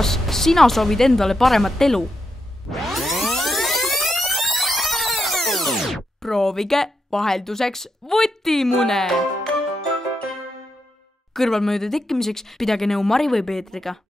kas sina soovid endale paremat elu? Proovige vahelduseks vutimune! Kõrvalmõjude tekkimiseks pidage nõu Mari või Peetriga.